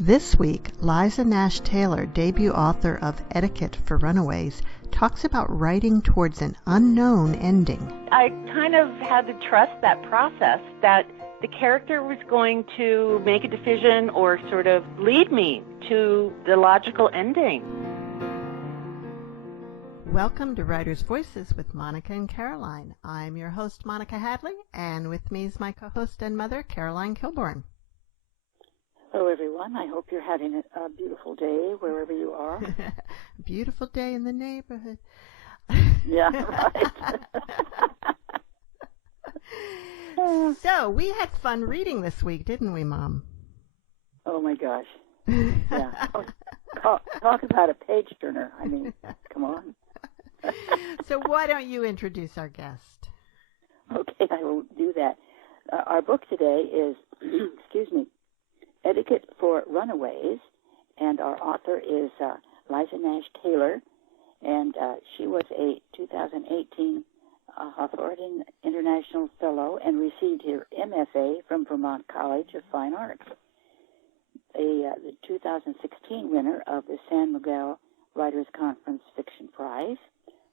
This week, Liza Nash Taylor, debut author of Etiquette for Runaways, talks about writing towards an unknown ending. I kind of had to trust that process, that the character was going to make a decision or sort of lead me to the logical ending. Welcome to Writer's Voices with Monica and Caroline. I'm your host, Monica Hadley, and with me is my co-host and mother, Caroline Kilborn. Hello, everyone. I hope you're having a beautiful day wherever you are. Beautiful day in the neighborhood. Yeah, right. So, we had fun reading this week, didn't we, Mom? Oh, my gosh. Yeah. Talk about a page-turner. I mean, come on. So why don't you introduce our guest? Okay, I will do that. Our book today is, Etiquette for Runaways, and our author is Liza Nash Taylor, and she was a 2018 Hawthorne International Fellow and received her MFA from Vermont College of Fine Arts. The 2016 winner of the San Miguel Writers Conference Fiction Prize.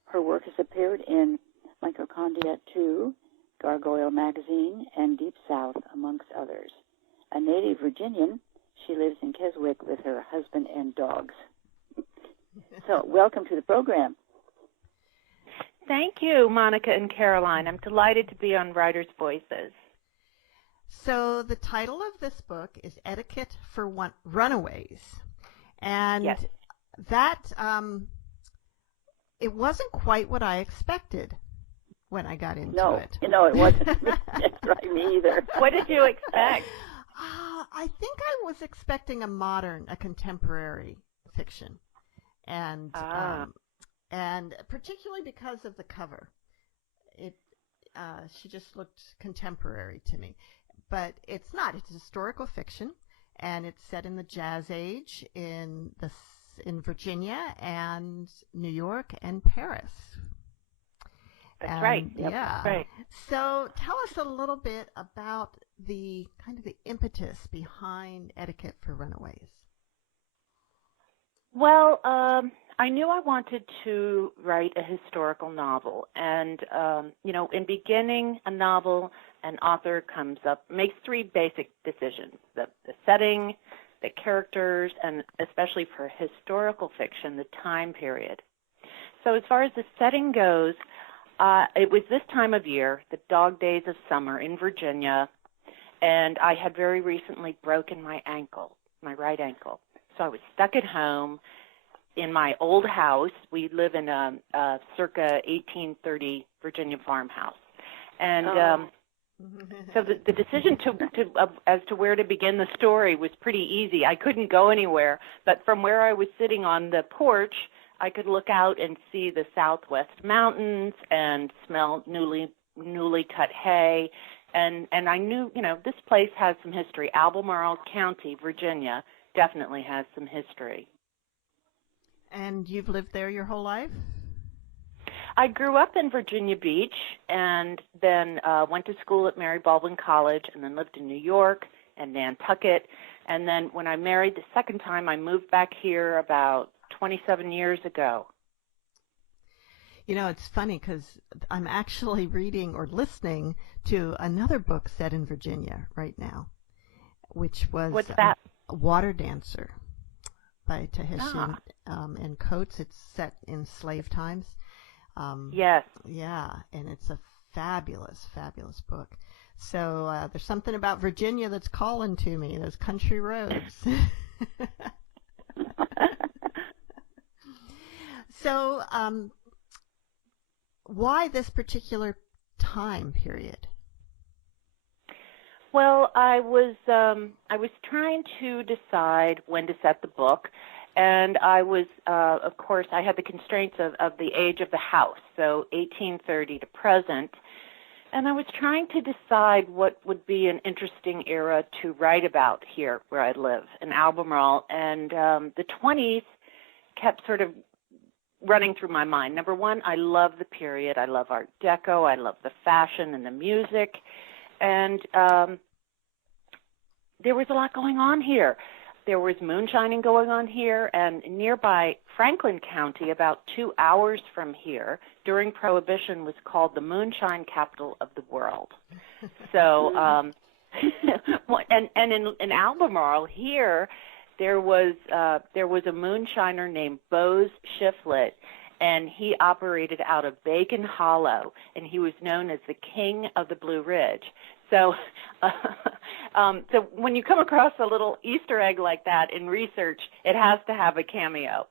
Her work has appeared in Mitochondria 2, Gargoyle Magazine, and Deep South, amongst others. A native Virginian, she lives in Keswick with her husband and dogs. So, welcome to the program. Thank you, Monica and Caroline. I'm delighted to be on Writer's Voices. So the title of this book is Etiquette for Runaways. And yes. That, it wasn't quite what I expected when I got into it. No, it wasn't. That's right, me either. What did you expect? I think I was expecting a contemporary fiction. And particularly because of the cover. She just looked contemporary to me. But it's not. It's historical fiction, and it's set in the Jazz Age in Virginia and New York and Paris. That's right. Yep, yeah. Right. So tell us a little bit about the kind of the impetus behind Etiquette for Runaways. Well, I knew I wanted to write a historical novel, and in beginning a novel, an author makes three basic decisions: the setting, the characters, and especially for historical fiction, the time period. So as far as the setting goes, it was this time of year, the dog days of summer in Virginia, and I had very recently broken my right ankle. So I was stuck at home in my old house. We live in a circa 1830 Virginia farmhouse. And so the decision as to where to begin the story was pretty easy. I couldn't go anywhere, but from where I was sitting on the porch, I could look out and see the southwest mountains and smell newly cut hay. And I knew, this place has some history. Albemarle County, Virginia, definitely has some history. And you've lived there your whole life? I grew up in Virginia Beach and then went to school at Mary Baldwin College and then lived in New York and Nantucket. And then when I married the second time, I moved back here about 27 years ago. It's funny because I'm actually reading or listening to another book set in Virginia right now, which was What's that? Water Dancer by Tahitian and Coates. It's set in slave times. Yes. Yeah, and it's a fabulous, fabulous book. So there's something about Virginia that's calling to me, those country roads. So why this particular time period? Well, I was trying to decide when to set the book, and I was, of course, I had the constraints of the age of the house, so 1830 to present, and I was trying to decide what would be an interesting era to write about here where I live in Albemarle, and the 20s kept sort of running through my mind. Number one, I love the period. I love Art Deco. I love the fashion and the music. And there was a lot going on here. there was moonshining going on here, and nearby Franklin County, about 2 hours from here, during Prohibition was called the moonshine capital of the world. So, and in Albemarle here, there was a moonshiner named Bose Shiflett, and he operated out of Bacon Hollow, and he was known as the King of the Blue Ridge. So, so when you come across a little Easter egg like that in research, it has to have a cameo.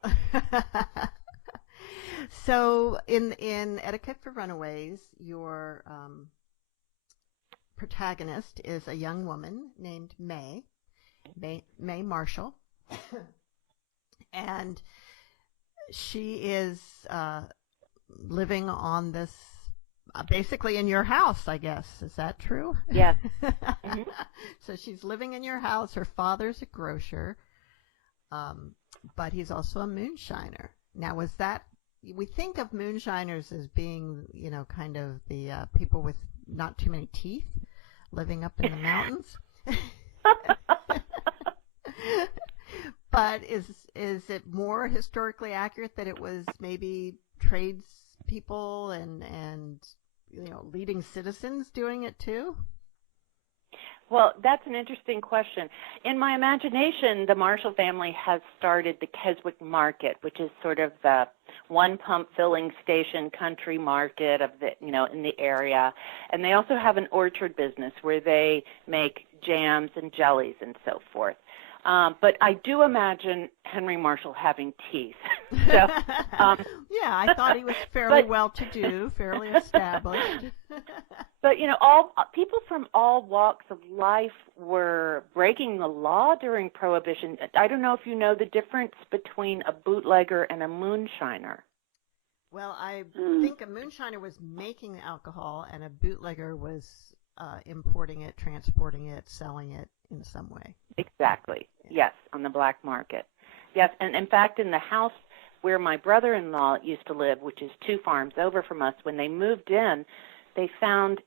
So, in Etiquette for Runaways, your protagonist is a young woman named May Marshall, and she is living on this. Basically in your house, I guess. Is that true? Yes. Mm-hmm. So she's living in your house. Her father's a grocer, but he's also a moonshiner. Now, was that, we think of moonshiners as being, kind of the people with not too many teeth living up in the mountains. But is it more historically accurate that it was maybe tradespeople and leading citizens doing it too? Well, that's an interesting question. In my imagination, the Marshall family has started the Keswick Market, which is sort of the one pump filling station country market of the in the area, and they also have an orchard business where they make jams and jellies and so forth. But I do imagine Henry Marshall having teeth. So, yeah, I thought he was fairly well-to-do, fairly established. But all people from all walks of life were breaking the law during Prohibition. I don't know if you know the difference between a bootlegger and a moonshiner. Well, I think a moonshiner was making the alcohol, and a bootlegger was importing it, transporting it, selling it in some way. Exactly. Yes, on the black market. Yes, and in fact, in the house where my brother-in-law used to live, which is 2 farms over from us, when they moved in, they found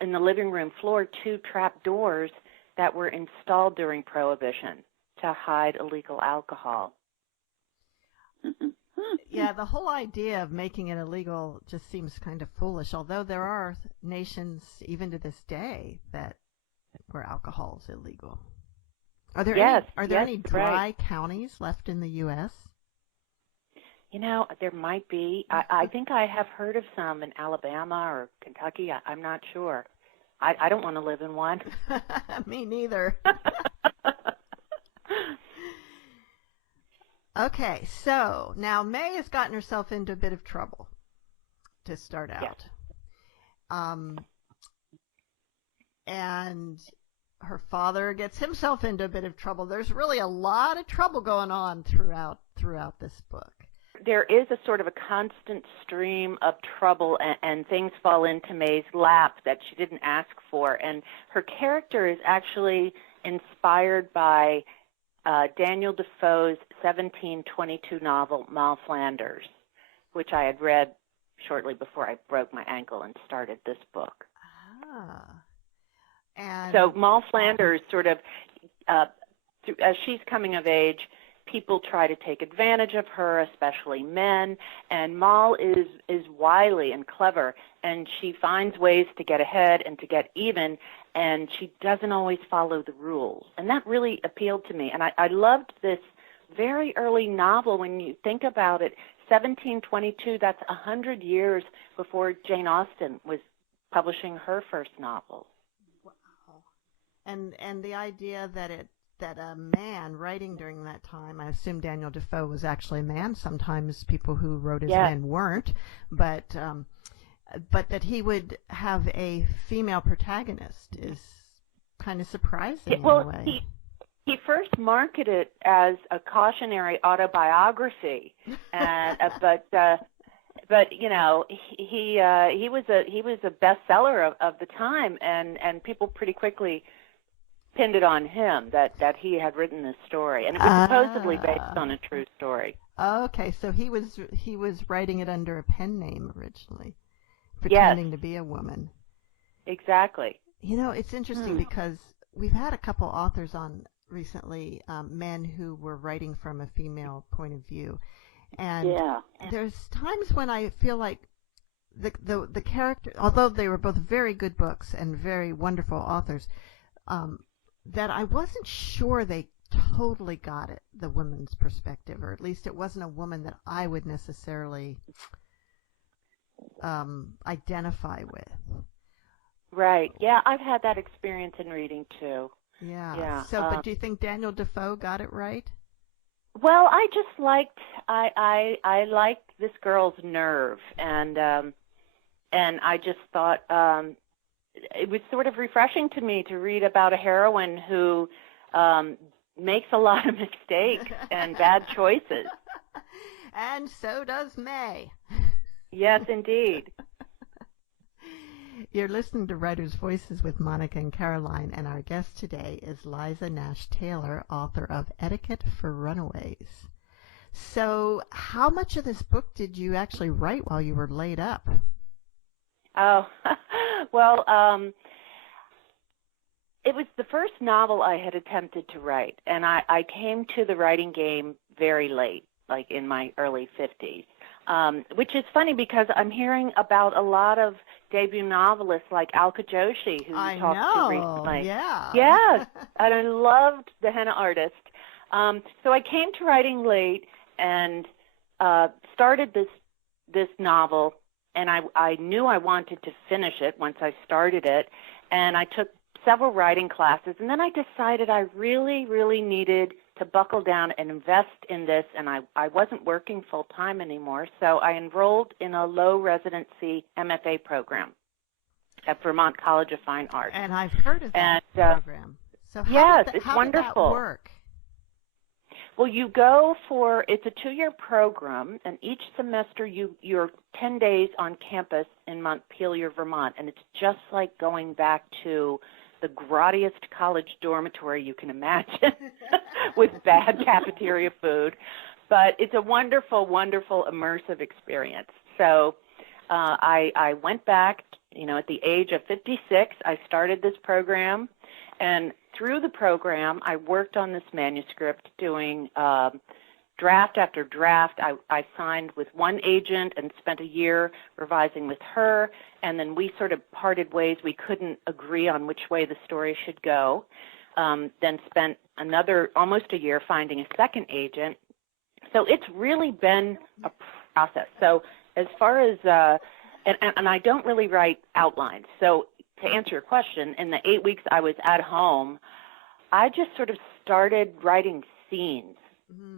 in the living room floor 2 trap doors that were installed during Prohibition to hide illegal alcohol. Yeah, the whole idea of making it illegal just seems kind of foolish, although there are nations, even to this day, where alcohol is illegal. Are there any dry counties left in the U.S.? There might be. I think I have heard of some in Alabama or Kentucky. I'm not sure. I don't want to live in one. Me neither. Okay, so now May has gotten herself into a bit of trouble to start out. Yeah. And her father gets himself into a bit of trouble. There's really a lot of trouble going on throughout this book. There is a sort of a constant stream of trouble, and things fall into May's lap that she didn't ask for. And her character is actually inspired by Daniel Defoe's 1722 novel, Moll Flanders, which I had read shortly before I broke my ankle and started this book. And so Moll Flanders sort of, as she's coming of age, people try to take advantage of her, especially men, and Moll is wily and clever, and she finds ways to get ahead and to get even, and she doesn't always follow the rules. And that really appealed to me, and I loved this very early novel. When you think about it, 1722, that's 100 years before Jane Austen was publishing her first novel. Wow. And the idea that a man writing during that time, I assume Daniel Defoe was actually a man. Sometimes people who wrote as men weren't, but that he would have a female protagonist is kind of surprising in a way. He first marketed it as a cautionary autobiography, and but he was a bestseller of the time, and people pretty quickly pinned it on him that he had written this story, and it was supposedly based on a true story. Okay, so he was writing it under a pen name originally, pretending to be a woman. Exactly. It's interesting because we've had a couple authors on recently men who were writing from a female point of view. And there's times when I feel like the character, although they were both very good books and very wonderful authors, that I wasn't sure they totally got it, the woman's perspective, or at least it wasn't a woman that I would necessarily identify with. Right. Yeah, I've had that experience in reading too. Yeah. So, but do you think Daniel Defoe got it right? Well, I just liked I liked this girl's nerve, and I just thought it was sort of refreshing to me to read about a heroine who makes a lot of mistakes and bad choices. And so does May. Yes, indeed. You're listening to Writers' Voices with Monica and Caroline, and our guest today is Liza Nash Taylor, author of Etiquette for Runaways. So how much of this book did you actually write while you were laid up? Oh, well, it was the first novel I had attempted to write, and I came to the writing game very late, like in my early 50s. Which is funny because I'm hearing about a lot of debut novelists like Alka Joshi, who we talked to recently. Yeah. Yes, and I loved The Henna Artist. So I came to writing late and started this novel, and I knew I wanted to finish it once I started it, and I took several writing classes, and then I decided I really, really needed to buckle down and invest in this, and I wasn't working full-time anymore, so I enrolled in a low-residency MFA program at Vermont College of Fine Arts. And I've heard of that program. So yes, it's wonderful. Did that work? Well, you go for, it's a 2-year program, and each semester you're 10 days on campus in Montpelier, Vermont, and it's just like going back to the grottiest college dormitory you can imagine with bad cafeteria food. But it's a wonderful, wonderful, immersive experience. So I went back, at the age of 56, I started this program. And through the program, I worked on this manuscript doing draft after draft. I signed with one agent and spent a year revising with her, and then we sort of parted ways. We couldn't agree on which way the story should go. Then spent another almost a year finding a second agent. So it's really been a process. So as far as, and I don't really write outlines. So to answer your question, in the 8 weeks I was at home, I just sort of started writing scenes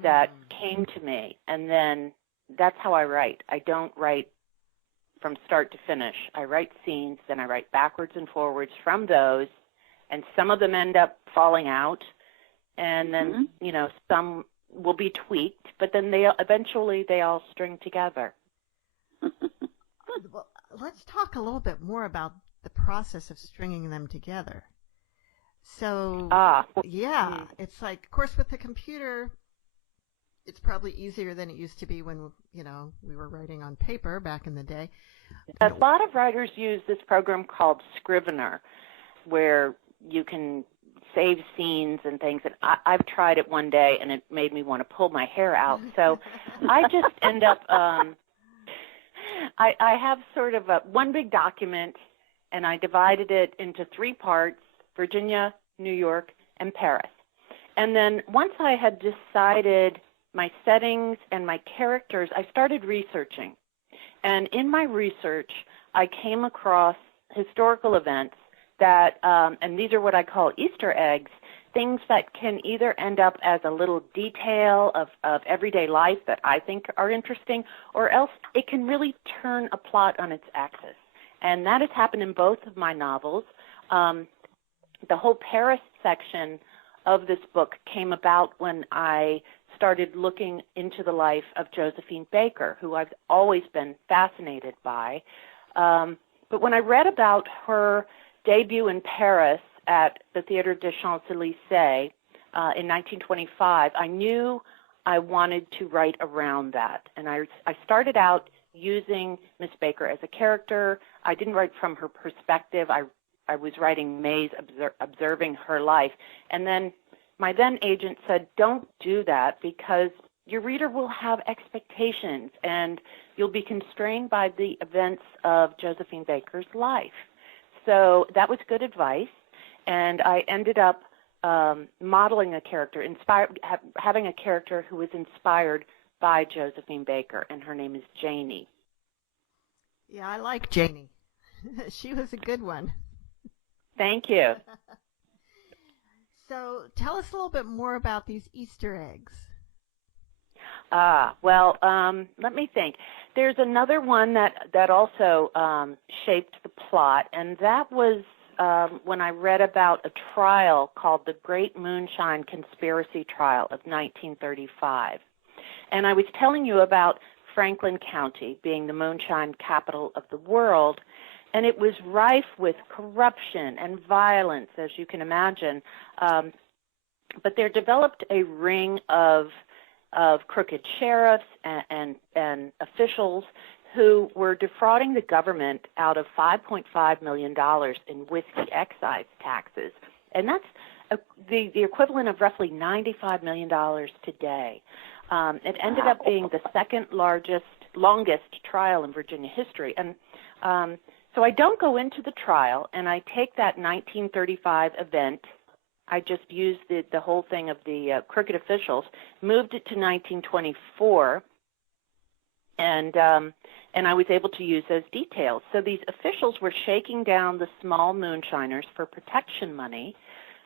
that came to me, and then that's how I write. I don't write from start to finish. I write scenes, then I write backwards and forwards from those, and some of them end up falling out, and then, some will be tweaked, but then eventually they all string together. Good. Well, let's talk a little bit more about the process of stringing them together. So, it's like, of course, with the computer, it's probably easier than it used to be when, we were writing on paper back in the day. A lot of writers use this program called Scrivener, where you can save scenes and things. And I've tried it one day, and it made me want to pull my hair out. So I just end up, I have sort of one big document, and I divided it into 3 parts: Virginia, New York, and Paris. And then once I had decided my settings and my characters, I started researching. And in my research, I came across historical events that, and these are what I call Easter eggs, things that can either end up as a little detail of everyday life that I think are interesting, or else it can really turn a plot on its axis. And that has happened in both of my novels. The whole Paris section of this book came about when I started looking into the life of Josephine Baker, who I've always been fascinated by. But when I read about her debut in Paris at the Théâtre des Champs-Élysées in 1925, I knew I wanted to write around that. And I started out using Miss Baker as a character. I didn't write from her perspective. I was writing May's observing her life. And then my then agent said, don't do that because your reader will have expectations and you'll be constrained by the events of Josephine Baker's life. So that was good advice, and I ended up modeling a character, having a character who was inspired by Josephine Baker, and her name is Janie. Yeah, I like Janie. She was a good one. Thank you. So tell us a little bit more about these Easter eggs. Well, let me think. There's another one that also shaped the plot, and that was when I read about a trial called the Great Moonshine Conspiracy Trial of 1935. And I was telling you about Franklin County being the moonshine capital of the world, and it was rife with corruption and violence, as you can imagine. But there developed a ring of crooked sheriffs and officials who were defrauding the government out of $5.5 million in whiskey excise taxes. And that's the equivalent of roughly $95 million today. It ended up being the second longest trial in Virginia history. And so I don't go into the trial, and I take that 1935 event. I just used the whole thing of the crooked officials, moved it to 1924, and I was able to use those details. So these officials were shaking down the small moonshiners for protection money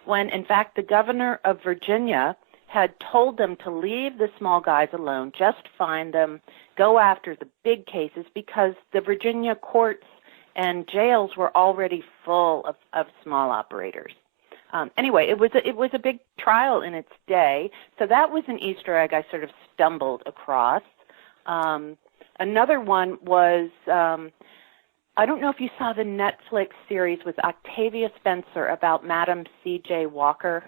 when, in fact, the governor of Virginia had told them to leave the small guys alone, just find them, go after the big cases, because the Virginia courts and jails were already full of small operators. Anyway, it was a big trial in its day, so that was an Easter egg I sort of stumbled across. Another one was, I don't know if you saw the Netflix series with Octavia Spencer about Madam C.J. Walker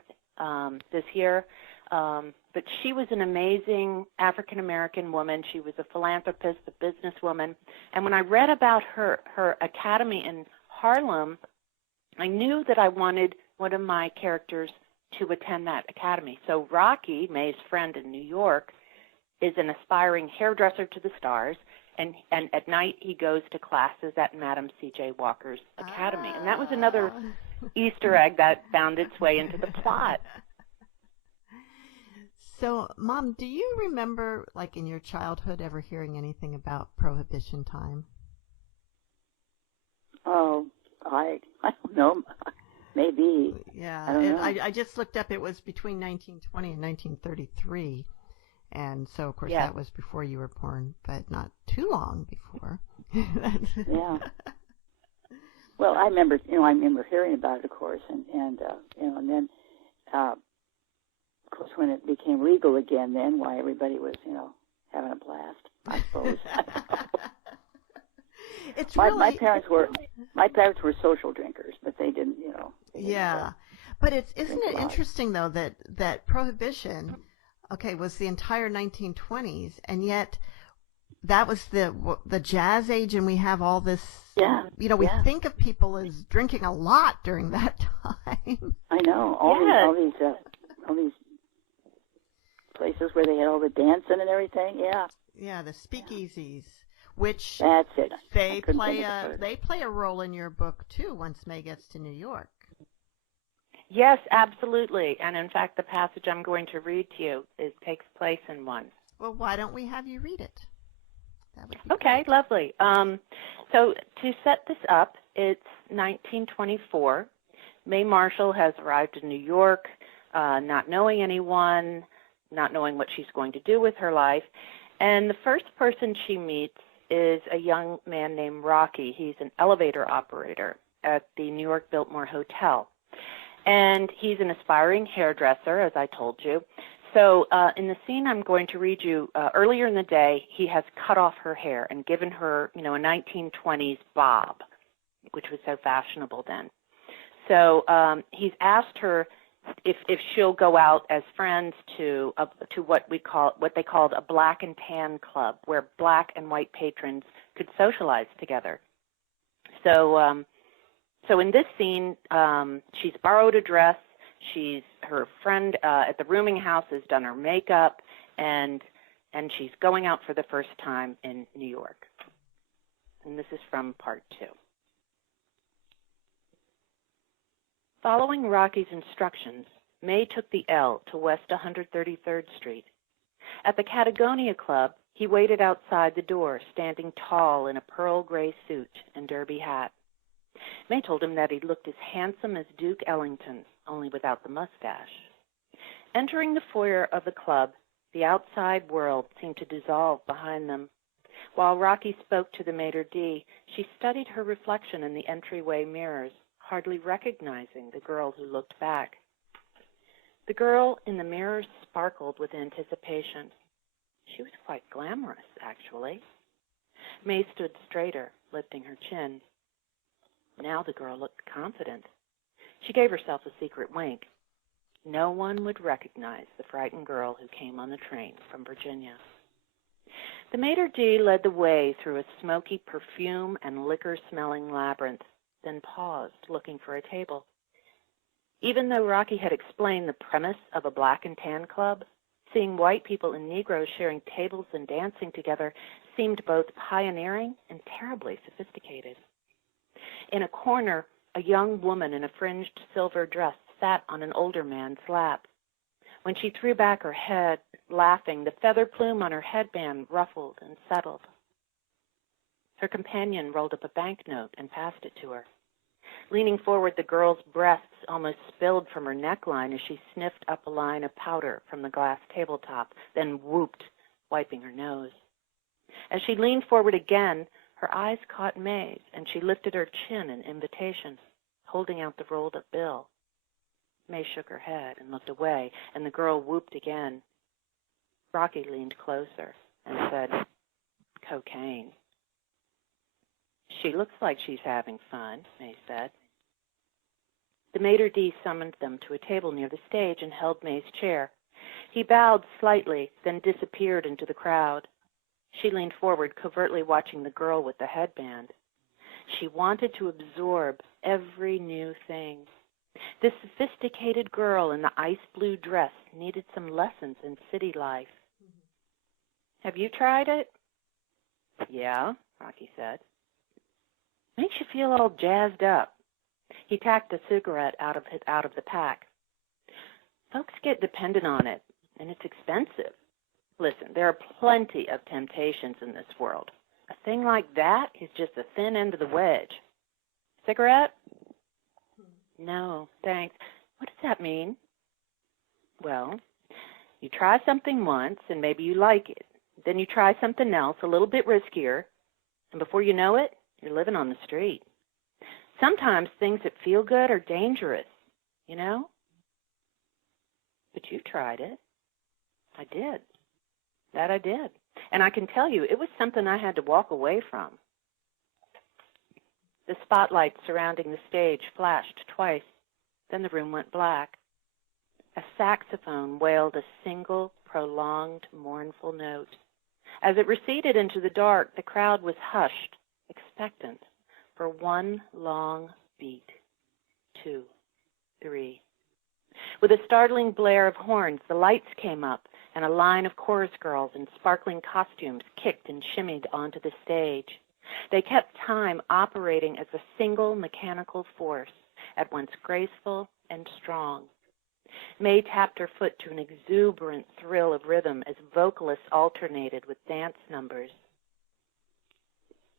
this year, but she was an amazing African-American woman. She was a philanthropist, a businesswoman, and when I read about her academy in Harlem, I knew that I wanted one of my characters to attend that academy. So Rocky, May's friend in New York, is an aspiring hairdresser to the stars, and at night he goes to classes at Madam C.J. Walker's academy. And that was another Easter egg that found its way into the plot. So, Mom, do you remember, like in your childhood, ever hearing anything about Prohibition time? Oh, I don't know. Maybe. Yeah, I don't know. I just looked up. It was between 1920 and 1933, and so of course Yeah. that was before you were born, but not too long before. Yeah. Well, I remember hearing about it, of course, and then, of course, when it became legal again, then why everybody was, having a blast, I suppose. It's my parents were social drinkers, but they didn't, Yeah, but isn't it interesting though that Prohibition, was the entire 1920s, and yet that was the jazz age, and we have all this. Yeah. We think of people as drinking a lot during that time. I know all these places where they had all the dancing and everything. Yeah. Yeah, the speakeasies. Which that's it. They play a role in your book too once May gets to New York. Yes, absolutely. And in fact, the passage I'm going to read to you takes place in one. Well, why don't we have you read it? That would be okay, great. Lovely. So to set this up, it's 1924. May Marshall has arrived in New York, not knowing anyone, not knowing what she's going to do with her life. And the first person she meets is a young man named Rocky. He's an elevator operator at the New York Biltmore Hotel. And he's an aspiring hairdresser, as I told you. So in the scene I'm going to read you, earlier in the day, he has cut off her hair and given her, a 1920s bob, which was so fashionable then. So he's asked her if she'll go out as friends to what they called a black and tan club, where black and white patrons could socialize together. So in this scene, she's borrowed a dress. Her friend at the rooming house has done her makeup, and she's going out for the first time in New York. And this is from part 2. Following Rocky's instructions, May took the L to West 133rd Street. At the Patagonia Club, he waited outside the door, standing tall in a pearl gray suit and derby hat. May told him that he looked as handsome as Duke Ellington, only without the mustache. Entering the foyer of the club, the outside world seemed to dissolve behind them. While Rocky spoke to the maitre d', she studied her reflection in the entryway mirrors, hardly recognizing the girl who looked back. The girl in the mirrors sparkled with anticipation. She was quite glamorous, actually. May stood straighter, lifting her chin. Now the girl looked confident. She gave herself a secret wink. No one would recognize the frightened girl who came on the train from Virginia. The maitre d' led the way through a smoky perfume and liquor-smelling labyrinth, then paused, looking for a table. Even though Rocky had explained the premise of a black and tan club, seeing white people and Negroes sharing tables and dancing together seemed both pioneering and terribly sophisticated. In a corner, a young woman in a fringed silver dress sat on an older man's lap. When she threw back her head, laughing, the feather plume on her headband ruffled and settled. Her companion rolled up a banknote and passed it to her. Leaning forward, the girl's breasts almost spilled from her neckline as she sniffed up a line of powder from the glass tabletop, then whooped, wiping her nose. As she leaned forward again, her eyes caught May's, and she lifted her chin in invitation, holding out the rolled-up bill. May shook her head and looked away, and the girl whooped again. Rocky leaned closer and said, "Cocaine." "She looks like she's having fun," May said. The maitre d' summoned them to a table near the stage and held May's chair. He bowed slightly, then disappeared into the crowd. She leaned forward, covertly watching the girl with the headband. She wanted to absorb every new thing. This sophisticated girl in the ice blue dress needed some lessons in city life. "Have you tried it?" "Yeah," Rocky said. "Makes you feel all jazzed up." He tacked a cigarette out of the pack. "Folks get dependent on it, and it's expensive. Listen, there are plenty of temptations in this world. A thing like that is just the thin end of the wedge. Cigarette?" "No, thanks." "What does that mean?" "Well, you try something once, and maybe you like it. Then you try something else, a little bit riskier, and before you know it, you're living on the street. Sometimes things that feel good are dangerous, you know?" "But you tried it." "I did. That I did. And I can tell you, it was something I had to walk away from." The spotlight surrounding the stage flashed twice. Then the room went black. A saxophone wailed a single, prolonged, mournful note. As it receded into the dark, the crowd was hushed, expectant, for one long beat. 2, 3. With a startling blare of horns, the lights came up, and a line of chorus girls in sparkling costumes kicked and shimmied onto the stage. They kept time operating as a single mechanical force, at once graceful and strong. May tapped her foot to an exuberant thrill of rhythm as vocalists alternated with dance numbers.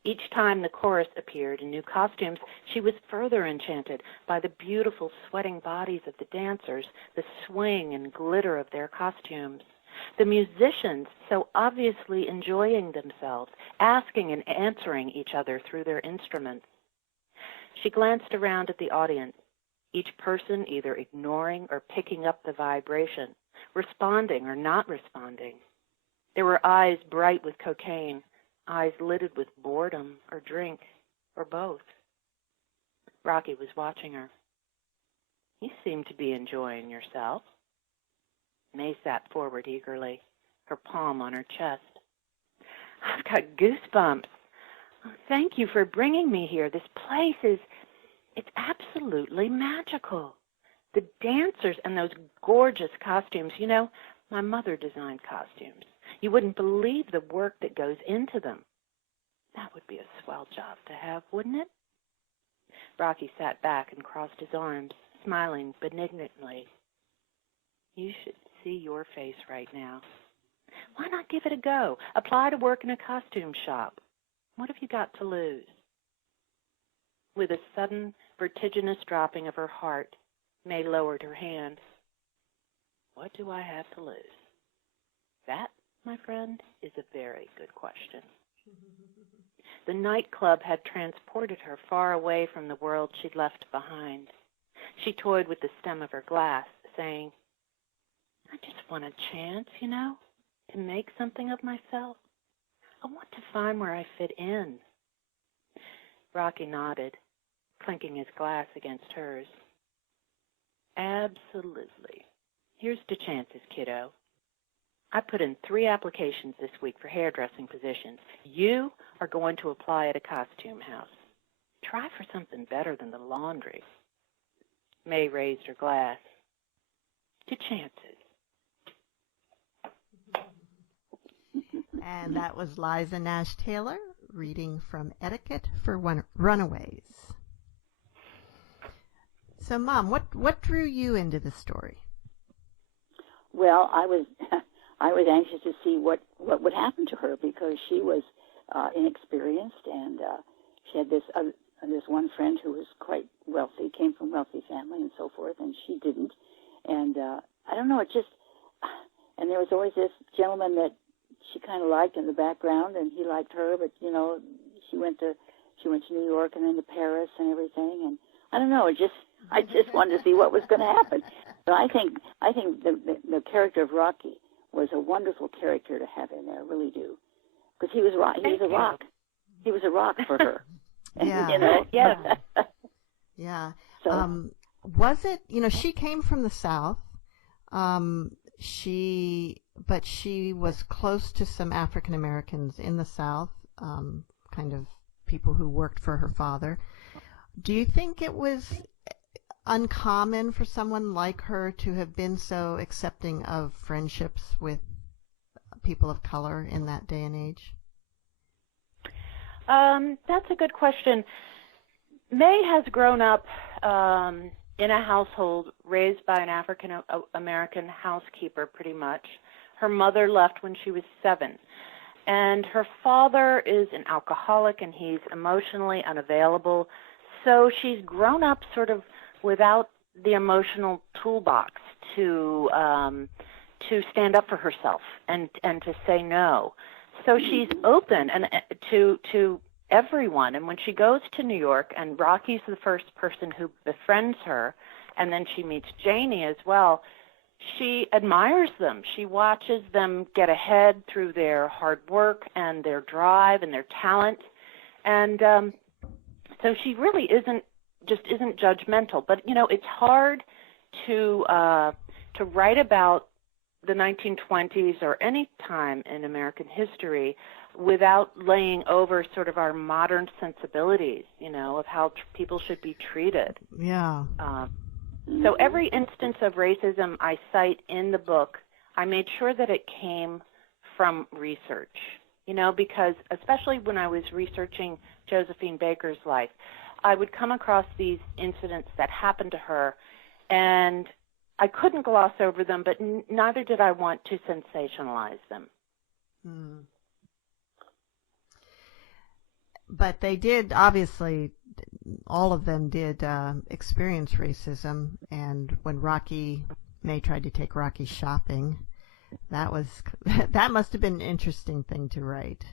Each time the chorus appeared in new costumes, she was further enchanted by the beautiful sweating bodies of the dancers, the swing and glitter of their costumes. The musicians so obviously enjoying themselves, asking and answering each other through their instruments. She glanced around at the audience, each person either ignoring or picking up the vibration, responding or not responding. There were eyes bright with cocaine, eyes lidded with boredom or drink, or both. Rocky was watching her. "You seem to be enjoying yourself." May sat forward eagerly, her palm on her chest. "I've got goosebumps. Oh, thank you for bringing me here. This place it's absolutely magical. The dancers and those gorgeous costumes. You know, my mother designed costumes. You wouldn't believe the work that goes into them. That would be a swell job to have, wouldn't it? Rocky sat back and crossed his arms, smiling benignantly. You should see your face right now. Why not give it a go? Apply to work in a costume shop. What have you got to lose? With a sudden, vertiginous dropping of her heart, May lowered her hand. What do I have to lose? That, my friend, is a very good question. The nightclub had transported her far away from the world she'd left behind. She toyed with the stem of her glass, saying, I just want a chance, you know, to make something of myself. I want to find where I fit in. Rocky nodded, clinking his glass against hers. Absolutely. Here's to chances, kiddo. I put in 3 applications this week for hairdressing positions. You are going to apply at a costume house. Try for something better than the laundry. May raised her glass. To chances. And that was Liza Nash Taylor reading from Etiquette for Runaways. So, Mom, what drew you into the story? Well, I was anxious to see what would happen to her because she was inexperienced, and she had this one friend who was quite wealthy, came from a wealthy family, and so forth, and she didn't. And I don't know, and there was always this gentleman that she kind of liked in the background, and he liked her, but you know, she went to New York and then to Paris and everything, and I don't know, I just wanted to see what was going to happen. So I think the character of Rocky was a wonderful character to have in there, I really do, because he was a rock. He was a rock for her. Yeah. You know? Yes. Yeah. So, was it, you know, she came from the South. But she was close to some African Americans in the South, kind of people who worked for her father. Do you think it was uncommon for someone like her to have been so accepting of friendships with people of color in that day and age? That's a good question. May has grown up in a household raised by an African-American housekeeper, pretty much. Her mother left when she was 7. And her father is an alcoholic, and he's emotionally unavailable. So she's grown up sort of without the emotional toolbox to stand up for herself and to say no. So she's open and to everyone. And when she goes to New York, and Rocky's the first person who befriends her, and then she meets Janie as well, she admires them. She watches them get ahead through their hard work and their drive and their talent. And so she really isn't judgmental. But, you know, it's hard to write about the 1920s or any time in American history without laying over sort of our modern sensibilities, you know, of how people should be treated. Yeah. So every instance of racism I cite in the book, I made sure that it came from research, you know, because especially when I was researching Josephine Baker's life, I would come across these incidents that happened to her, and I couldn't gloss over them, but neither did I want to sensationalize them. Hmm. But they did, obviously, all of them did experience racism, and when May tried to take Rocky shopping, that must have been an interesting thing to write.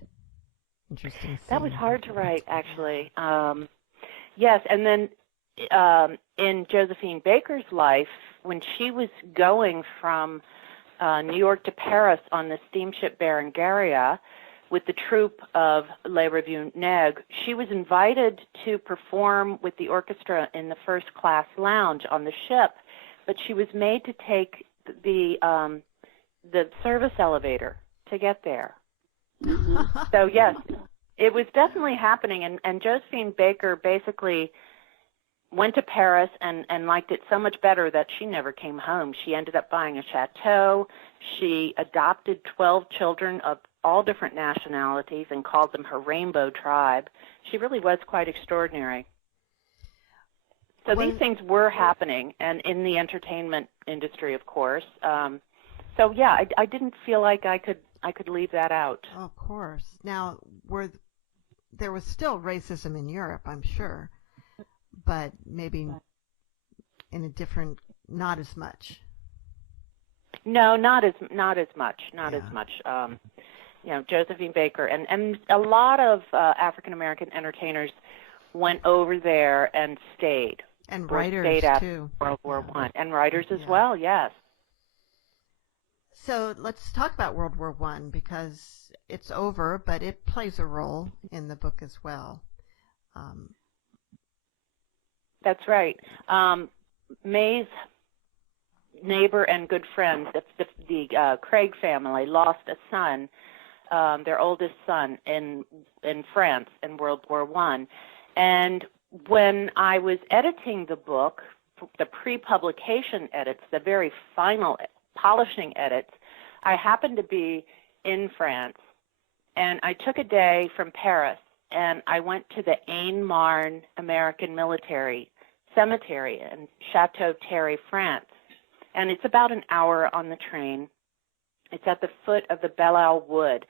Interesting scene. That was hard to write, actually. Yes, and then in Josephine Baker's life, when she was going from New York to Paris on the steamship Berengaria with the troupe of Les Revues Negres, she was invited to perform with the orchestra in the first-class lounge on the ship, but she was made to take the service elevator to get there. So, yes, it was definitely happening, and Josephine Baker basically went to Paris and liked it so much better that she never came home. She ended up buying a chateau. She adopted 12 children of all different nationalities and called them her rainbow tribe. She really was quite extraordinary. So these things were happening, and in the entertainment industry, of course. So yeah, I didn't feel like I could leave that out. Oh, of course. Now, there was still racism in Europe, I'm sure, but maybe in a different, not as much. No, not as much. As much. Josephine Baker and a lot of African American entertainers went over there and stayed. And writers stayed after too. World War I, and writers as well. Yes. So let's talk about World War I because it's over, but it plays a role in the book as well. That's right. May's neighbor and good friend, the Craig family, lost a son, their oldest son, in France in World War I. And when I was editing the book, the pre-publication edits, the very final polishing edits, I happened to be in France, and I took a day from Paris, and I went to the Aisne-Marne American Military Cemetery in Chateau Thierry, France. And it's about an hour on the train. It's at the foot of the Belle Isle Wood,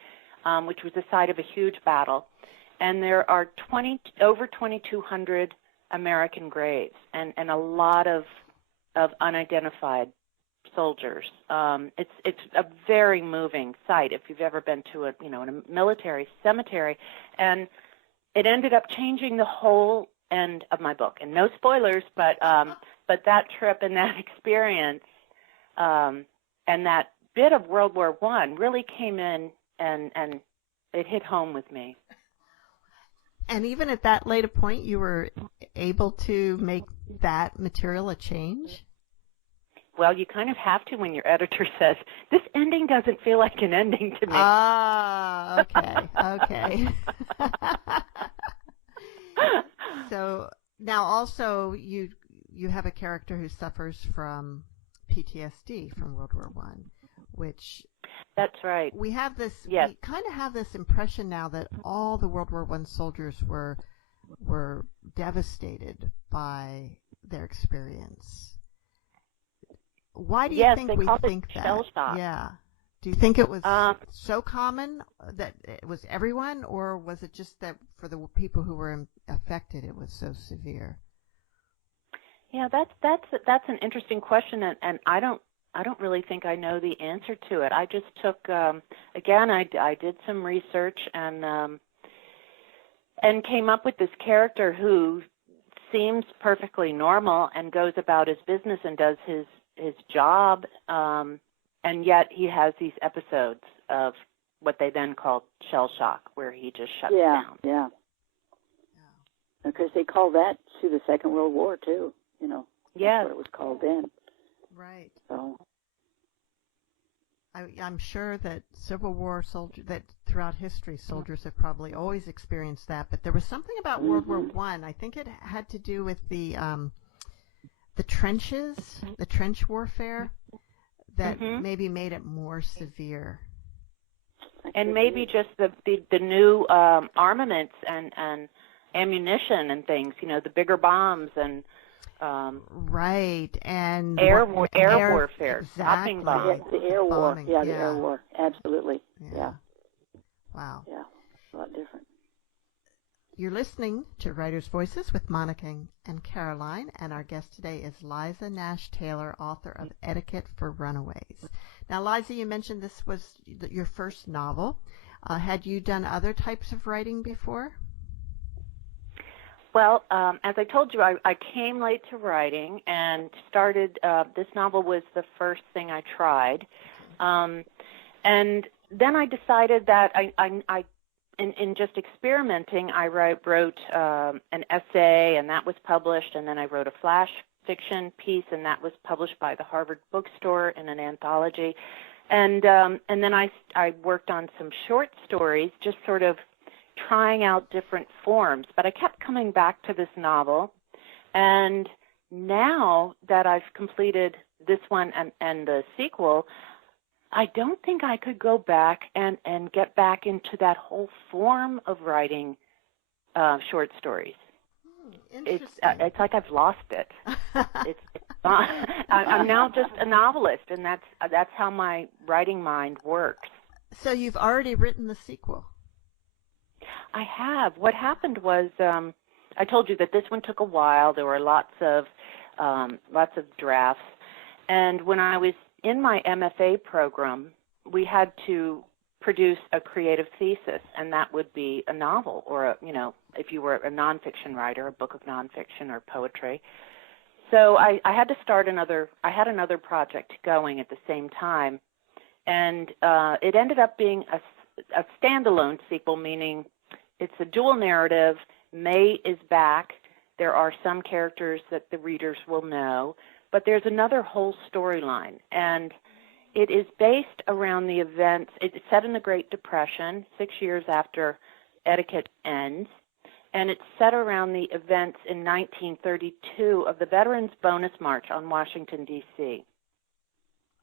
which was the site of a huge battle. And there are over 2,200 American graves and a lot of unidentified soldiers. It's a very moving sight if you've ever been to a military cemetery. And it ended up changing the whole end of my book. And no spoilers, but that trip and that experience and that bit of World War I really came in and it hit home with me. And even at that later point, you were able to make that material a change? Well, you kind of have to when your editor says, this ending doesn't feel like an ending to me. Ah, okay. So now also you have a character who suffers from PTSD from World War I, which... That's right. We have this. Yes. We kind of have this impression now that all the World War I soldiers were devastated by their experience. Why do you think we think that? Shell shock. Yeah. Do you think it was so common that it was everyone, or was it just that for the people who were affected, it was so severe? Yeah, that's an interesting question, and I don't really think I know the answer to it. I just took, again, I did some research and came up with this character who seems perfectly normal and goes about his business and does his job, and yet he has these episodes of what they then called shell shock, where he just shuts down. Yeah. Because they called that through the Second World War too. Yeah. That's what it was called then. Right. So I'm sure that Civil War soldiers, that throughout history, soldiers have probably always experienced that. But there was something about World War I. I think it had to do with the trenches, the trench warfare, that maybe made it more severe. And maybe just the new armaments and ammunition and things. The bigger bombs and. Right, and air warfare, exactly. stopping bombs. The air war. Bombing, The air war. Absolutely. Yeah. Wow. Yeah, a lot different. You're listening to Writers' Voices with Monica and Caroline, and our guest today is Liza Nash Taylor, author of Etiquette for Runaways. Now, Liza, you mentioned this was your first novel. Had you done other types of writing before? Well, as I told you, I came late to writing and started, this novel was the first thing I tried. And then I decided that in just experimenting, I wrote an essay, and that was published, and then I wrote a flash fiction piece, and that was published by the Harvard Bookstore in an anthology. And then I worked on some short stories, just sort of trying out different forms, but I kept coming back to this novel And now that I've completed this one and the sequel, I don't think I could go back and get back into that whole form of writing short stories. It's like I've lost it. It's I'm now just a novelist, and that's how my writing mind works. So you've already written the sequel? I have. What happened was I told you that this one took a while. There were lots of drafts, and when I was in my MFA program, we had to produce a creative thesis, and that would be a novel or if you were a nonfiction writer, a book of nonfiction or poetry. So I had to start I had another project going at the same time, and it ended up being a standalone sequel, meaning it's a dual narrative. May is back. There are some characters that the readers will know, but there's another whole storyline, and it is based around the events. It's set in the Great Depression, 6 years after Etiquette ends, and it's set around the events in 1932 of the Veterans Bonus March on Washington, D.C.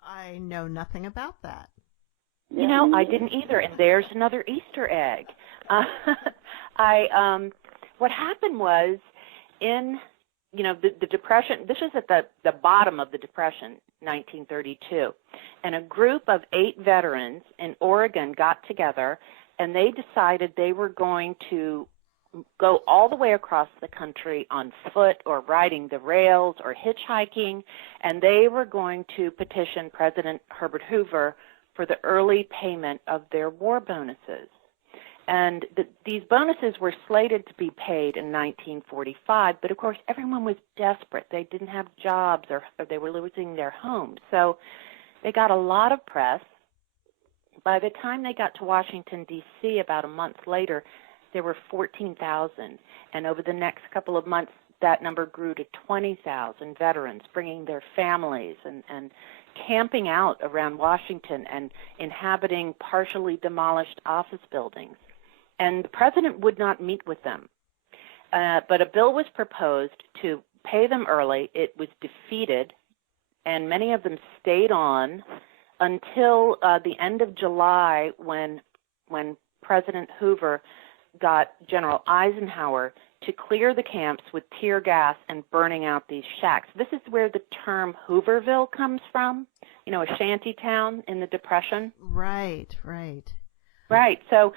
I know nothing about that. I didn't either, and there's another Easter egg. What happened was in the Depression, this was at the bottom of the Depression, 1932, and a group of 8 veterans in Oregon got together, and they decided they were going to go all the way across the country on foot or riding the rails or hitchhiking, and they were going to petition President Herbert Hoover for the early payment of their war bonuses. And these bonuses were slated to be paid in 1945, but of course everyone was desperate. They didn't have jobs or they were losing their homes. So they got a lot of press. By the time they got to Washington, D.C., about a month later, there were 14,000. And over the next couple of months, that number grew to 20,000 veterans, bringing their families and camping out around Washington and inhabiting partially demolished office buildings. And the president would not meet with them. But a bill was proposed to pay them early. It was defeated, and many of them stayed on until the end of July when President Hoover got General Eisenhower to clear the camps with tear gas and burning out these shacks. This is where the term Hooverville comes from, a shanty town in the Depression. Right. Right. So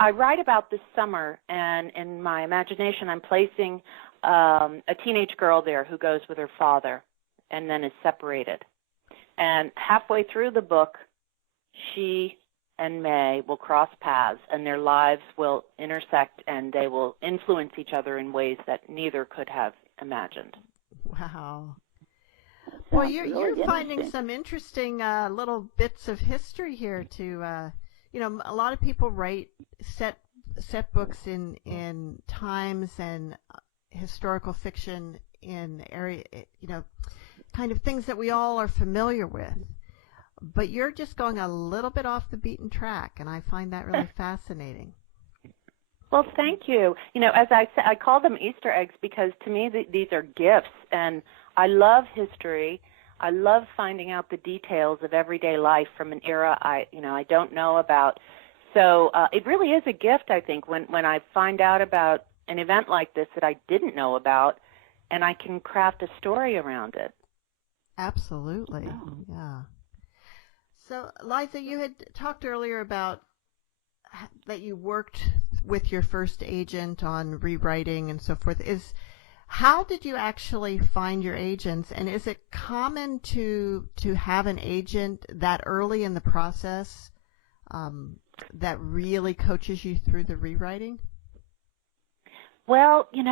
I write about this summer, and in my imagination I'm placing a teenage girl there who goes with her father and then is separated. And halfway through the book, she and May will cross paths, and their lives will intersect, and they will influence each other in ways that neither could have imagined. Wow. Well, you're finding some interesting little bits of history here to, a lot of people write set books in times and historical fiction in area, kind of things that we all are familiar with. But you're just going a little bit off the beaten track, and I find that really fascinating. Well, thank you. As I said, I call them Easter eggs because to me these are gifts, and I love history. I love finding out the details of everyday life from an era I don't know about. So it really is a gift, I think, when I find out about an event like this that I didn't know about, and I can craft a story around it. Absolutely, yeah. So, Liza, you had talked earlier about that you worked with your first agent on rewriting and so forth. How did you actually find your agents, and is it common to have an agent that early in the process that really coaches you through the rewriting? Well, in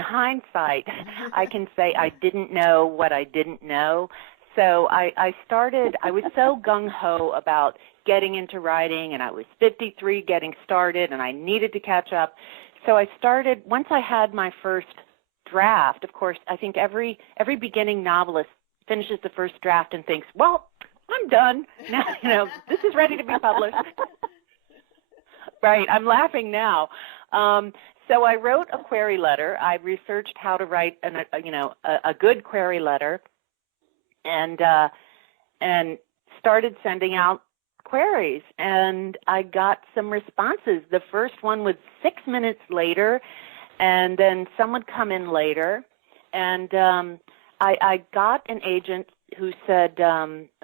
hindsight, I can say I didn't know what I didn't know. So I was so gung-ho about getting into writing, and I was 53 getting started, and I needed to catch up. So I started, once I had my first draft, of course, I think every beginning novelist finishes the first draft and thinks, well, I'm done. Now, this is ready to be published. Right, I'm laughing now. So I wrote a query letter. I researched how to write a good query letter, and started sending out queries. And I got some responses. The first one was 6 minutes later, and then some would come in later. And I got an agent who said,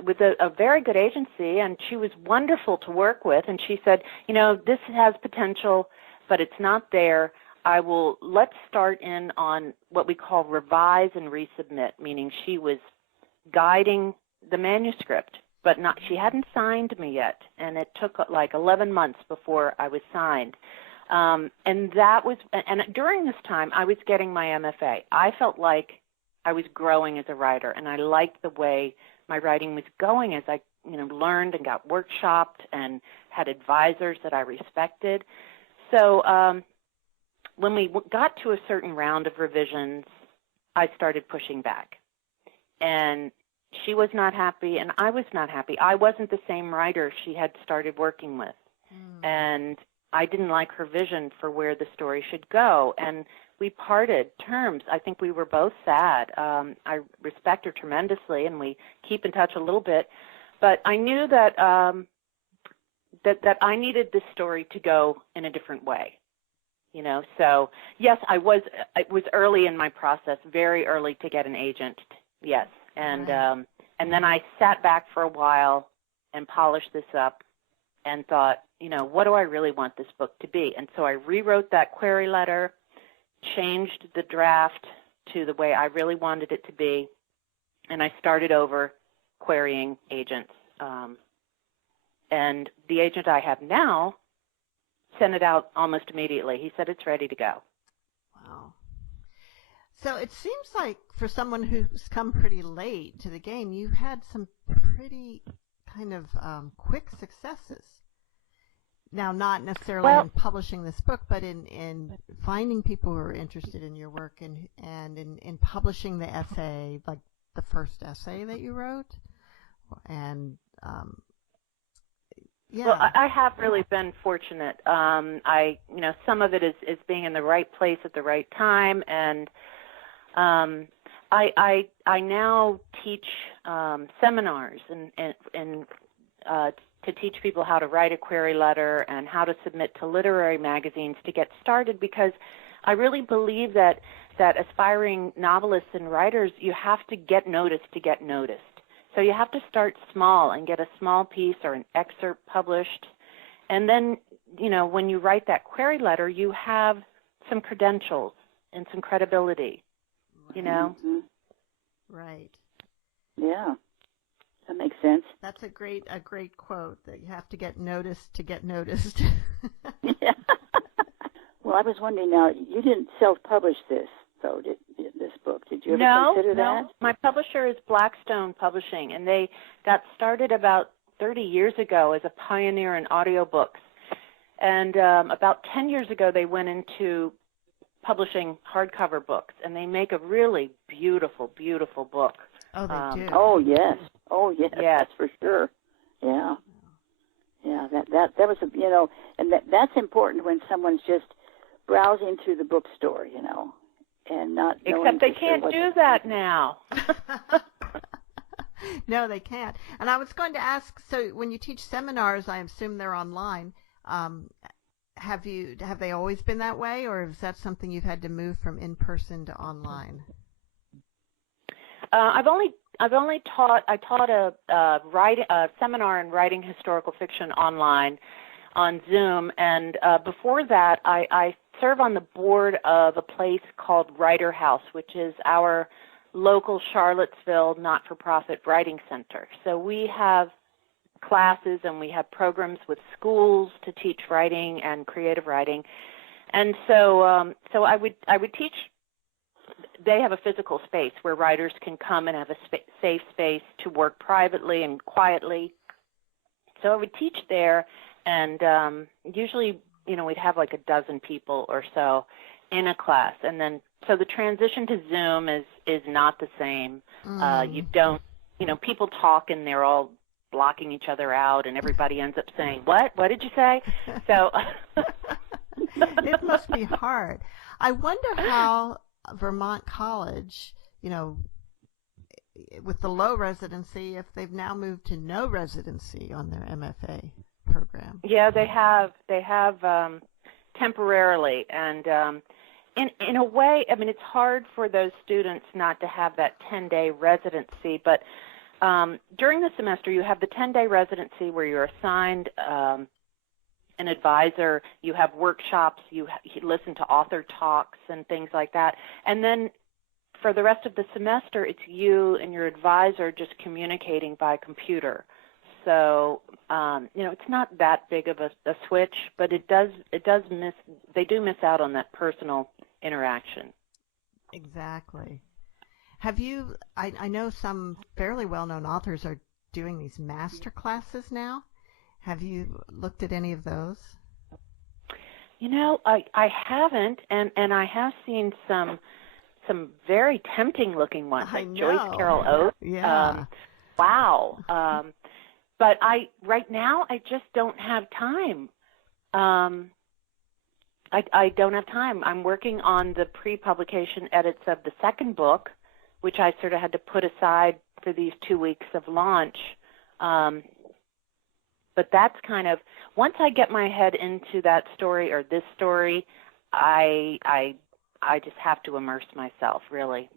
with a very good agency, and she was wonderful to work with, and she said, this has potential, but it's not there. Let's start in on what we call revise and resubmit, meaning she was guiding the manuscript, but she hadn't signed me yet, and it took like 11 months before I was signed. And during this time, I was getting my MFA. I felt like I was growing as a writer, and I liked the way my writing was going as I, learned and got workshopped and had advisors that I respected. So when we got to a certain round of revisions, I started pushing back. And she was not happy, and I was not happy. I wasn't the same writer she had started working with. And I didn't like her vision for where the story should go. And we parted terms. I think we were both sad. I respect her tremendously, and we keep in touch a little bit. But I knew that that I needed this story to go in a different way. So yes, it was early in my process, very early to get an agent. Yes. And and then I sat back for a while and polished this up and thought, what do I really want this book to be? And so I rewrote that query letter, changed the draft to the way I really wanted it to be, and I started over querying agents. And the agent I have now sent it out almost immediately. He said it's ready to go. Wow. So it seems like for someone who's come pretty late to the game, you've had some pretty kind of quick successes. Now, not necessarily in publishing this book, but in finding people who are interested in your work and in publishing the essay, like the first essay that you wrote. And yeah. Well, I have really been fortunate. Some of it is being in the right place at the right time, and I now teach seminars and to teach people how to write a query letter and how to submit to literary magazines to get started, because I really believe that aspiring novelists and writers, you have to get noticed to get noticed. So you have to start small and get a small piece or an excerpt published. And then, when you write that query letter, you have some credentials and some credibility, Mm-hmm. Right. Yeah. That makes sense. That's a great quote, that you have to get noticed to get noticed. Yeah. Well, I was wondering now, you didn't self-publish this, though, this book. Did you ever consider that? No. My publisher is Blackstone Publishing, and they got started about 30 years ago as a pioneer in audiobooks. And about 10 years ago, they went into publishing hardcover books, and they make a really beautiful, beautiful book. Oh, they do. Oh, yes. Oh, yes. That's for sure. Yeah. Yeah, that was and that's important when someone's just browsing through the bookstore, and not knowing. Except they can't do that now. No, they can't. And I was going to ask, so when you teach seminars, I assume they're online. Have they always been that way, or is that something you've had to move from in-person to online? I've only taught a seminar in writing historical fiction online on Zoom, and before that, I serve on the board of a place called Writer House, which is our local Charlottesville not-for-profit writing center. So we have classes and we have programs with schools to teach writing and creative writing, and so I would teach. They have a physical space where writers can come and have a safe space to work privately and quietly. So I would teach there, and usually, we'd have like a dozen people or so in a class. And then, so the transition to Zoom is not the same. You don't, people talk and they're all blocking each other out, and everybody ends up saying, what did you say? So It must be hard. I wonder how Vermont College, with the low residency, if they've now moved to no residency on their MFA program. Yeah, they have temporarily, and in a way, I mean, it's hard for those students not to have that 10-day residency, but during the semester you have the 10-day residency where you're assigned an advisor, you have workshops, you listen to author talks and things like that, and then for the rest of the semester, it's you and your advisor just communicating by computer. So, it's not that big of a switch, but they do miss out on that personal interaction. Exactly. Have you, I know some fairly well-known authors are doing these master classes now. Have you looked at any of those? I haven't, and I have seen some very tempting-looking ones, like Joyce Carol Oates. Yeah. Wow. But right now, I just don't have time. I don't have time. I'm working on the pre-publication edits of the second book, which I sort of had to put aside for these 2 weeks of launch. But that's kind of, once I get my head into that story or this story, I just have to immerse myself, really.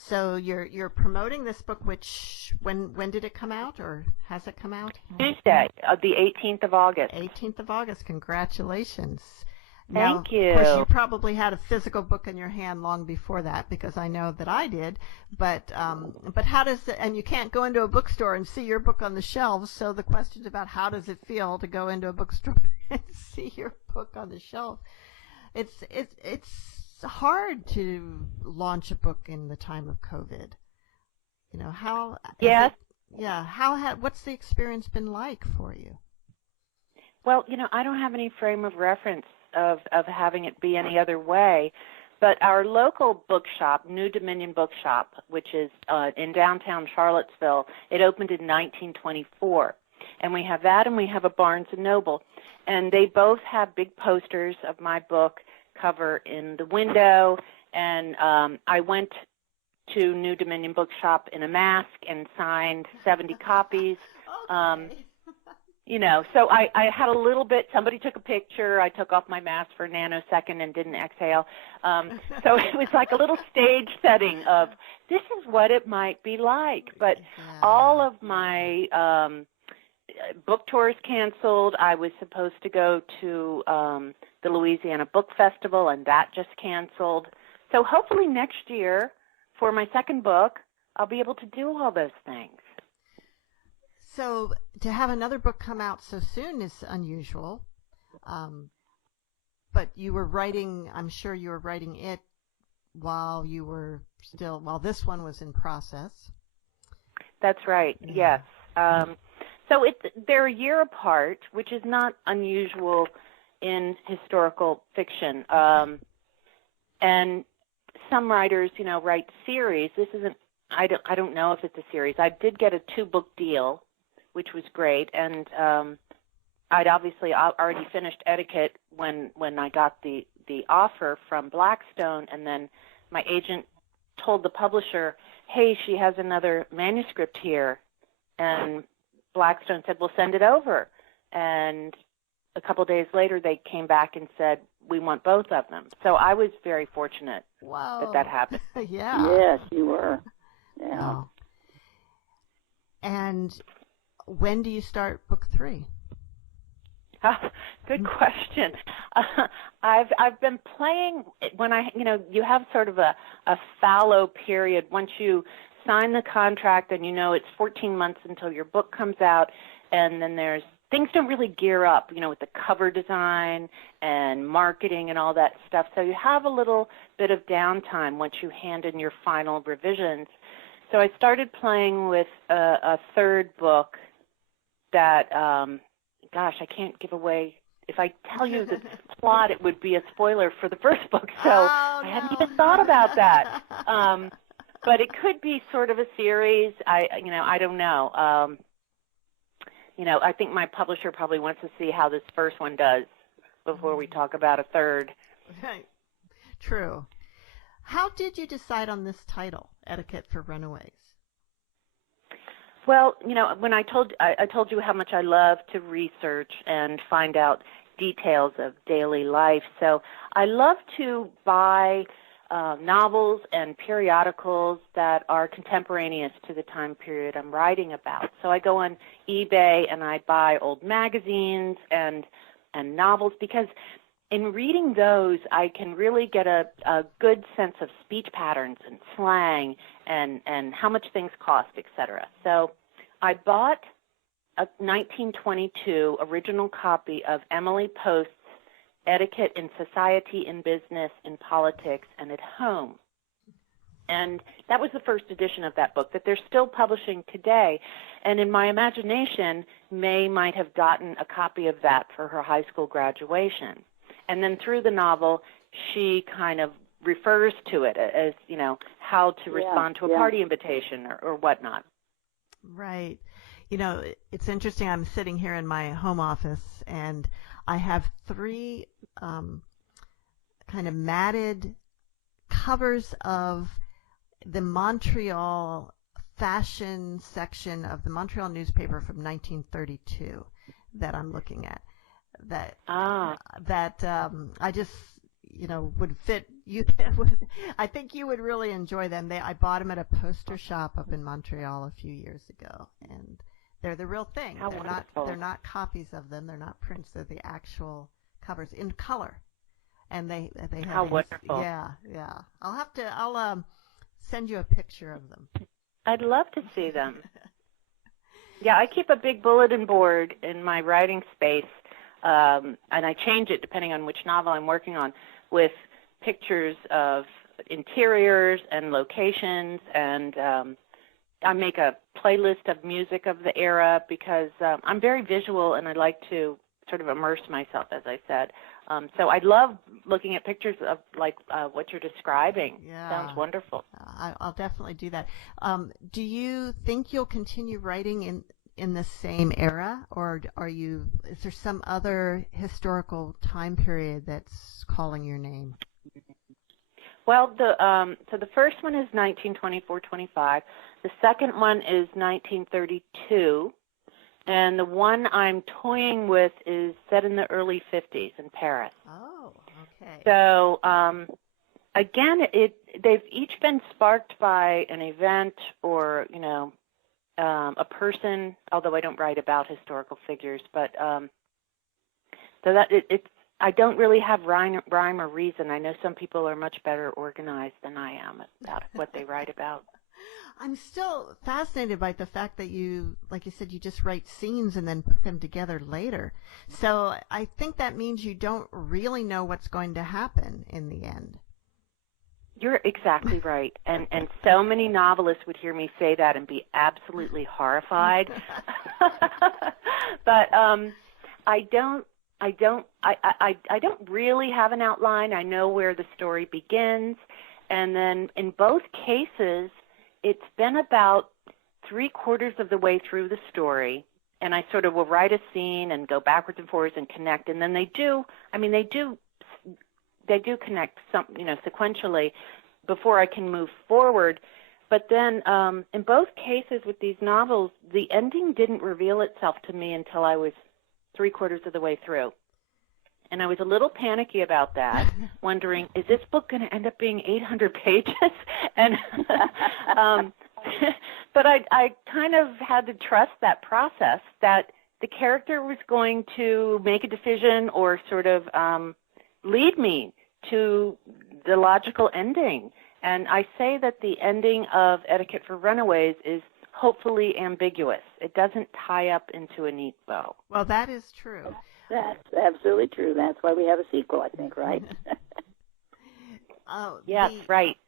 So you're promoting this book, which when did it come out, or has it come out? Tuesday, the 18th of August. 18th of August. Congratulations. Thank you. Of course, you probably had a physical book in your hand long before that, because I know that I did. But how does it, and you can't go into a bookstore and see your book on the shelves. So the question is about how does it feel to go into a bookstore and see your book on the shelf? It's hard to launch a book in the time of COVID. How? Yes. What's the experience been like for you? Well, I don't have any frame of reference of having it be any other way, but our local bookshop, New Dominion Bookshop, which is in downtown Charlottesville, it opened in 1924, and we have that, and we have a Barnes & Noble, and they both have big posters of my book cover in the window, and I went to New Dominion Bookshop in a mask and signed 70 copies. Okay. So I had a little bit, somebody took a picture, I took off my mask for a nanosecond and didn't exhale. So it was like a little stage setting of, this is what it might be like. But all of my book tours canceled. I was supposed to go to the Louisiana Book Festival, and that just canceled. So hopefully next year, for my second book, I'll be able to do all those things. So to have another book come out so soon is unusual. But you were writing, I'm sure you were writing it while this one was in process. That's right, yes. So they're a year apart, which is not unusual in historical fiction. And some writers, write series. This isn't, I don't know if it's a series. I did get a 2-book deal, which was great, and I'd obviously already finished Etiquette when I got the offer from Blackstone, and then my agent told the publisher, hey, she has another manuscript here, and Blackstone said, well, send it over. And a couple of days later, they came back and said, we want both of them. So I was very fortunate that happened. Yeah. Yes, you were. Yeah. Wow. And when do you start book 3? Good question. I've been playing when you have sort of a fallow period once you sign the contract and it's 14 months until your book comes out, and then things don't really gear up, with the cover design and marketing and all that stuff. So you have a little bit of downtime once you hand in your final revisions. So I started playing with a third book that, I can't give away. If I tell you the plot, it would be a spoiler for the first book. So I hadn't even thought about that. But it could be sort of a series. I don't know. I think my publisher probably wants to see how this first one does before we talk about a third. Right. True. How did you decide on this title, Etiquette for Runaways? Well, when I told you how much I love to research and find out details of daily life. So I love to buy novels and periodicals that are contemporaneous to the time period I'm writing about. So I go on eBay and I buy old magazines and novels, because in reading those I can really get a good sense of speech patterns and slang and how much things cost, etc. So I bought a 1922 original copy of Emily Post's Etiquette in Society, in Business, in Politics, and at Home. And that was the first edition of that book that they're still publishing today. And in my imagination, May might have gotten a copy of that for her high school graduation. And then through the novel, she kind of refers to it as, how to respond to a party invitation or whatnot. Right. It's interesting. I'm sitting here in my home office, and I have 3 kind of matted covers of the Montreal fashion section of the Montreal newspaper from 1932 that I'm looking at. That I just would fit you. I think you would really enjoy them. I bought them at a poster shop up in Montreal a few years ago, and they're the real thing. How wonderful. They're not copies of them. They're not prints. They're the actual covers in color, and they have how wonderful. Yeah. I'll send you a picture of them. I'd love to see them. Yeah, I keep a big bulletin board in my writing space, and I change it depending on which novel I'm working on, with pictures of interiors and locations, and I make a playlist of music of the era, because I'm very visual and I like to sort of immerse myself, as I said. So I love looking at pictures of what you're describing. Yeah. Sounds wonderful. I'll definitely do that. Do you think you'll continue writing in the same era, or is there some other historical time period that's calling your name? Well, so the first one is 1924-25. The second one is 1932. And the one I'm toying with is set in the early 50s in Paris. Oh, okay. So, again, they've each been sparked by an event or, a person, although I don't write about historical figures. But so that I don't really have rhyme or reason. I know some people are much better organized than I am about what they write about. I'm still fascinated by the fact that you, like you said, you just write scenes and then put them together later. So I think that means you don't really know what's going to happen in the end. You're exactly right. And so many novelists would hear me say that and be absolutely horrified. But I don't really have an outline. I know where the story begins. And then in both cases, it's been about 3/4 of the way through the story, and I sort of will write a scene and go backwards and forwards and connect, and then they do connect sequentially before I can move forward. But then in both cases with these novels, the ending didn't reveal itself to me until I was 3/4 of the way through. And I was a little panicky about that, wondering, is this book going to end up being 800 pages? And but I kind of had to trust that process, that the character was going to make a decision or sort of lead me to the logical ending. And I say that the ending of Etiquette for Runaways is hopefully ambiguous. It doesn't tie up into a neat bow. Well, that is true. That's absolutely true. That's why we have a sequel, I think, right? Yes, right.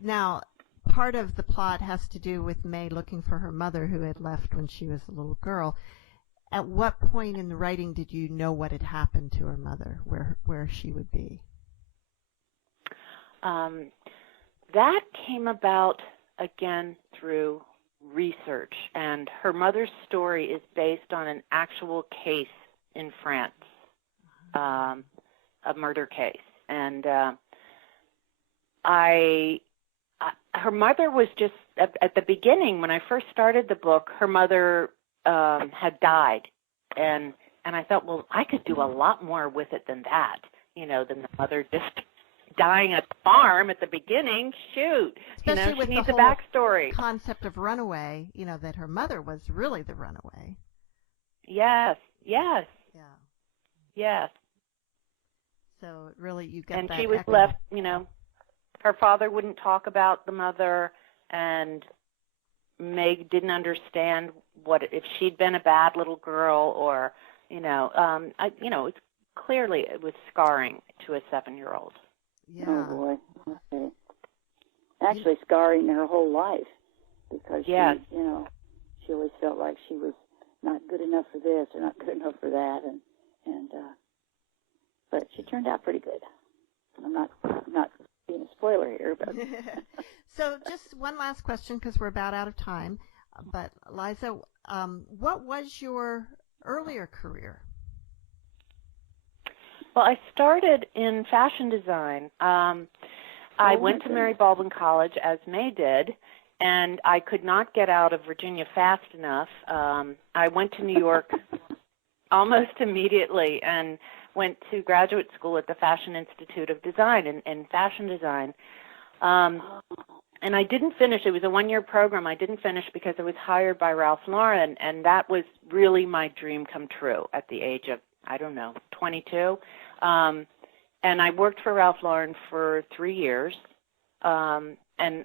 Now, part of the plot has to do with May looking for her mother, who had left when she was a little girl. At what point in the writing did you know what had happened to her mother, where she would be? That came about, again, through research. And her mother's story is based on an actual case in France. a murder case. And her mother was just, at the beginning, when I first started the book, her mother had died. And I thought, well, I could do a lot more with it than that, than the mother just dying at the farm at the beginning. Shoot. Especially with she needs the a whole backstory. concept of runaway, that her mother was really the runaway. Yes. Yeah. Yes. So really you get and that. And she was echo. left, her father wouldn't talk about the mother, and Meg didn't understand if she'd been a bad little girl or, it's clearly it was scarring to a 7-year-old. Yeah. Oh boy. Okay. Actually scarring her whole life because she always felt like she was not good enough for this or not good enough for that, and but she turned out pretty good. I'm not being a spoiler here, but So just one last question because we're about out of time. But Liza, what was your earlier career? Well, I started in fashion design. I went to Mary Baldwin College, as May did, and I could not get out of Virginia fast enough. I went to New York almost immediately and went to graduate school at the Fashion Institute of Design in fashion design. And I didn't finish. It was a 1-year program. I didn't finish because I was hired by Ralph Lauren, and that was really my dream come true at the age of, 22. And I worked for Ralph Lauren for 3 years, and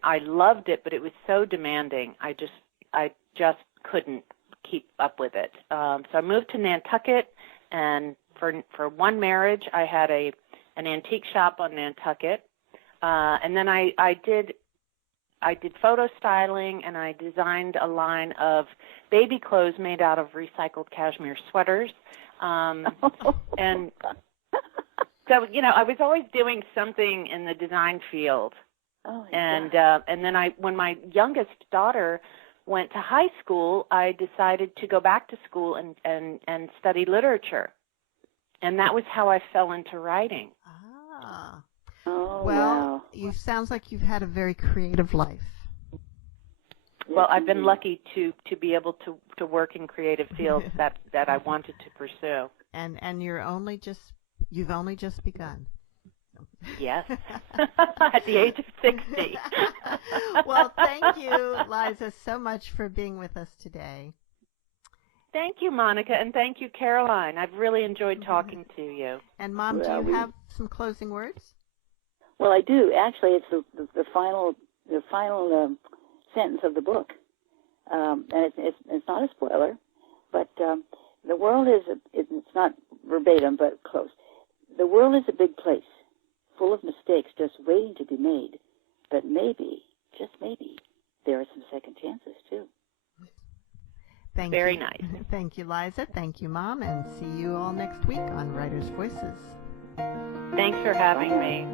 I loved it, but it was so demanding. I just couldn't keep up with it. So I moved to Nantucket, and for one marriage, I had an antique shop on Nantucket, and then I did photo styling, and I designed a line of baby clothes made out of recycled cashmere sweaters. And so, I was always doing something in the design field. Oh, and then when my youngest daughter went to high school, I decided to go back to school and study literature. And that was how I fell into writing. Ah. Oh, well, wow. You sounds like you've had a very creative life. Well, I've been lucky to be able to work in creative fields that I wanted to pursue. And you've only just begun. Yes, at the age of 60. Well, thank you, Liza, so much for being with us today. Thank you, Monica, and thank you, Caroline. I've really enjoyed talking to you. And, Mom, do you have some closing words? Well, I do. Actually, it's the final sentence of the book, and it's not a spoiler, but the world it's not verbatim, but close. The world is a big place, full of mistakes just waiting to be made, but maybe, just maybe, there are some second chances too. Thank Very you. nice. Thank you, Liza. Thank you, Mom, and see you all next week on Writers' Voices. Thanks for having me.